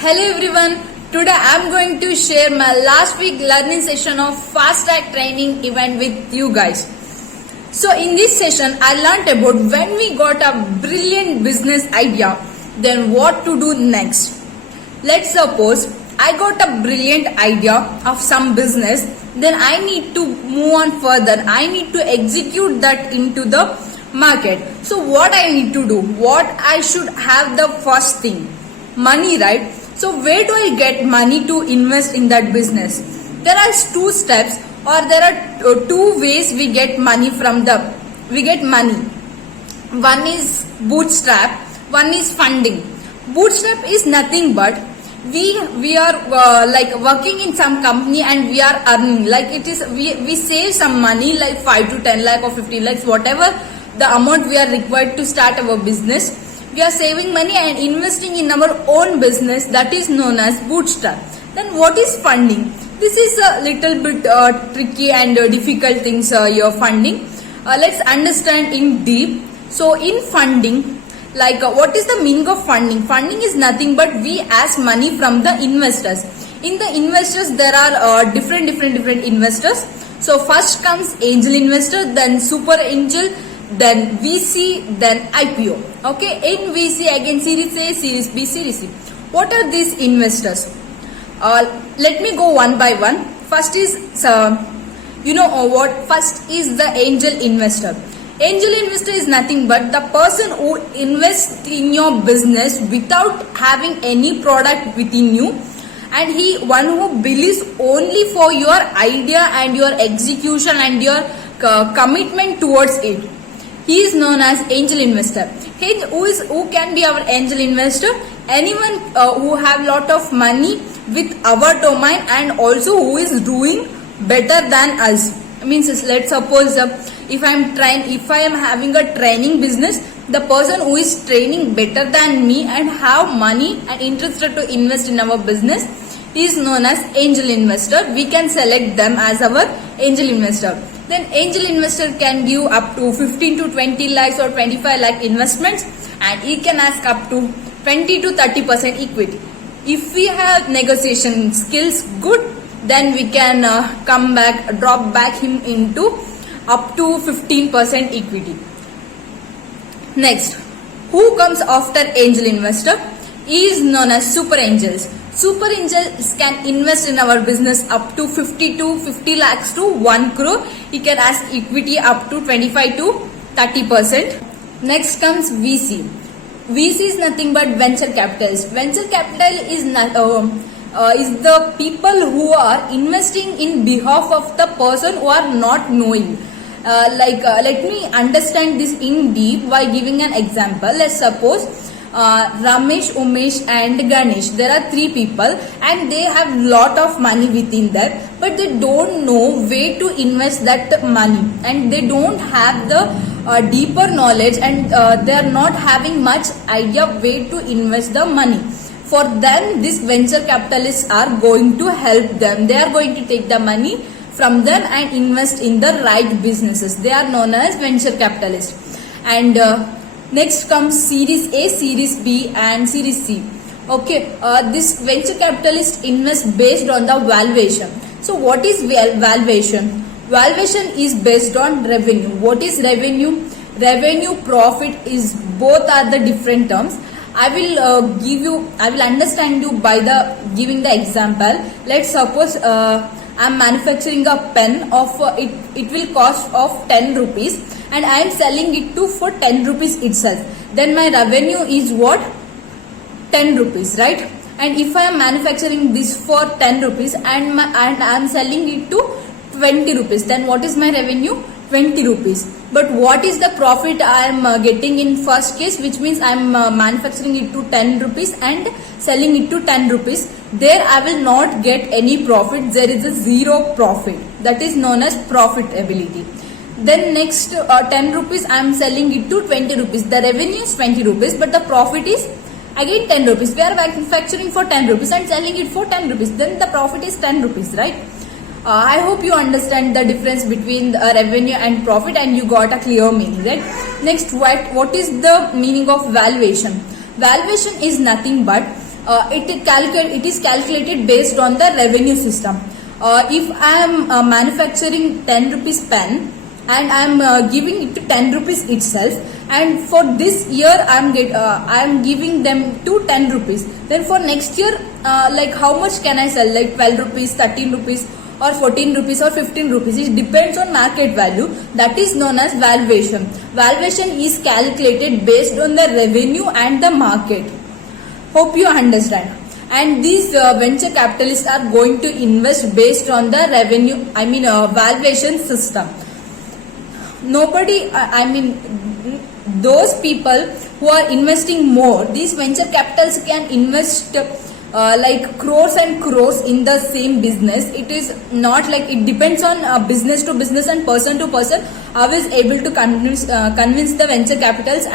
Hello everyone. Today I am going to share my last week learning session of fast track training event with you guys. So in this session I learned about when we got a brilliant business idea, then what to do next. Let's suppose I got a brilliant idea of some business, then I need to move on further. I need to execute that into the market. So what I need to do? What I should have the first thing? Money, right? So where do I get money to invest in that business? There are two steps, or there are two ways we get money. One is bootstrap, one is funding. Bootstrap is nothing but we are like working in some company and we are earning, like it is we save some money like 5 to 10 lakh or 15 lakhs, whatever the amount we are required to start our business. We are saving money and investing in our own business, that is known as bootstrap. Then what is funding? This is a little bit tricky and difficult things your funding. Let's understand in deep. So in funding, like what is the meaning of funding? Funding is nothing but we ask money from the investors. In the investors there are different investors. So first comes angel investor, then super angel, then VC, then IPO. Okay, in VC again Series A, Series B, Series C. What are these investors? Let me go one by one. First is First is the angel investor. Angel investor is nothing but the person who invests in your business without having any product within you, and one who believes only for your idea and your execution and your commitment towards it. He is known as angel investor. Who can be our angel investor? Anyone who have lot of money with our domain and also who is doing better than us. Means let's suppose if I am having a training business, the person who is training better than me and have money and interested to invest in our business is known as angel investor. We can select them as our angel investor. Then angel investor can give up to 15 to 20 lakhs or 25 lakh investments, and he can ask up to 20 to 30% equity. If we have negotiation skills good, then we can drop back him into up to 15% equity. Next, who comes after angel investor? He is known as super angels. Super angels can invest in our business up to 50 lakhs to 1 crore. He can ask equity up to 25 to 30%. Next comes VC. VC is nothing but venture capitalist. Venture capital is the people who are investing in behalf of the person who are not knowing. Let me understand this in deep by giving an example. Let's suppose Ramesh, Umesh and Ganesh. There are three people and they have lot of money within that, but they don't know where to invest that money, and they don't have the deeper knowledge, and they are not having much idea where to invest the money. For them, these venture capitalists are going to help them. They are going to take the money from them and invest in the right businesses. They are known as venture capitalists. And next comes Series A, Series B and Series C. Okay, this venture capitalist invest based on the valuation. So what is valuation? Valuation is based on revenue. What is revenue? Revenue, profit is both are the different terms. I will understand you by giving the example. Let's suppose I am manufacturing a pen of it will cost of 10 rupees and I am selling it for 10 rupees itself. Then my revenue is what? 10 rupees, right? And if I am manufacturing this for 10 rupees and I am selling it to 20 rupees, then what is my revenue? 20 rupees. But what is the profit I am getting in first case, which means I am manufacturing it to 10 rupees and selling it to 10 rupees. There I will not get any profit. There is a zero profit. That is known as profitability. Then next 10 rupees I am selling it to 20 rupees. The revenue is 20 rupees but the profit is again 10 rupees. We are manufacturing for 10 rupees and selling it for 10 rupees. Then the profit is 10 rupees, right? I hope you understand the difference between revenue and profit and you got a clear meaning, right? Next, what is the meaning of valuation? Valuation is nothing but it is calculated based on the revenue system. If I am manufacturing 10 rupees pen and I am giving it to 10 rupees itself, and for this year I am giving them to 10 rupees, then for next year like how much can I sell, like 12 rupees, 13 rupees or 14 rupees or 15 rupees. It depends on market value. That is known as valuation. Valuation is calculated based on the revenue and the market. Hope you understand. And these venture capitalists are going to invest based on the revenue, valuation system. Nobody, those people who are investing more, these venture capitals can invest like crores and crores in the same business. It is not like, it depends on business to business and person to person how is able to convince the venture capitalists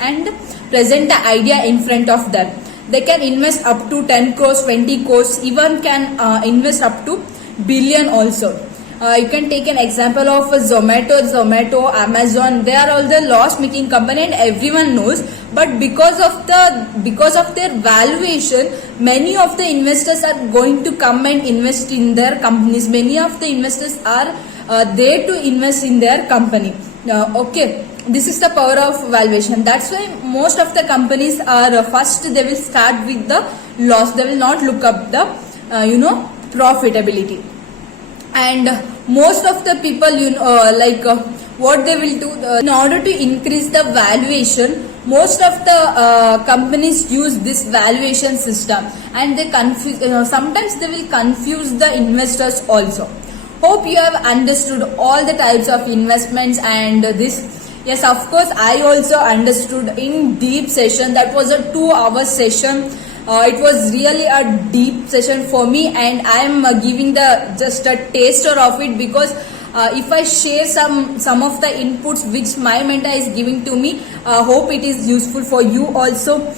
and present the idea in front of them. They can invest up to 10 crores, 20 crores, even can invest up to billion also. You can take an example of Zomato, Amazon. They are all the loss-making company and everyone knows. But because of their valuation, many of the investors are going to come and invest in their companies. Many of the investors are there to invest in their company. Okay. This is the power of valuation. That's why most of the companies are first they will start with the loss. They will not look up the profitability. And most of the people what they will do in order to increase the valuation, most of the companies use this valuation system, and they sometimes they will confuse the investors also. Hope you have understood all the types of investments and this. Yes, of course, I also understood in deep session. That was a 2-hour session. It was really a deep session for me, and I am giving just a taster of it, because if I share some of the inputs which my mentor is giving to me, hope it is useful for you also.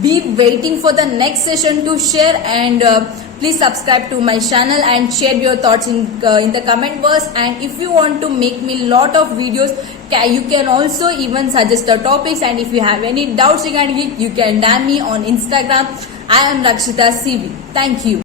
Be waiting for the next session to share, and please subscribe to my channel and share your thoughts in the comment box. And if you want to make me lot of videos, you can also even suggest the topics, and if you have any doubts regarding it, you can DM me on Instagram. I am Rakshita CV. Thank you.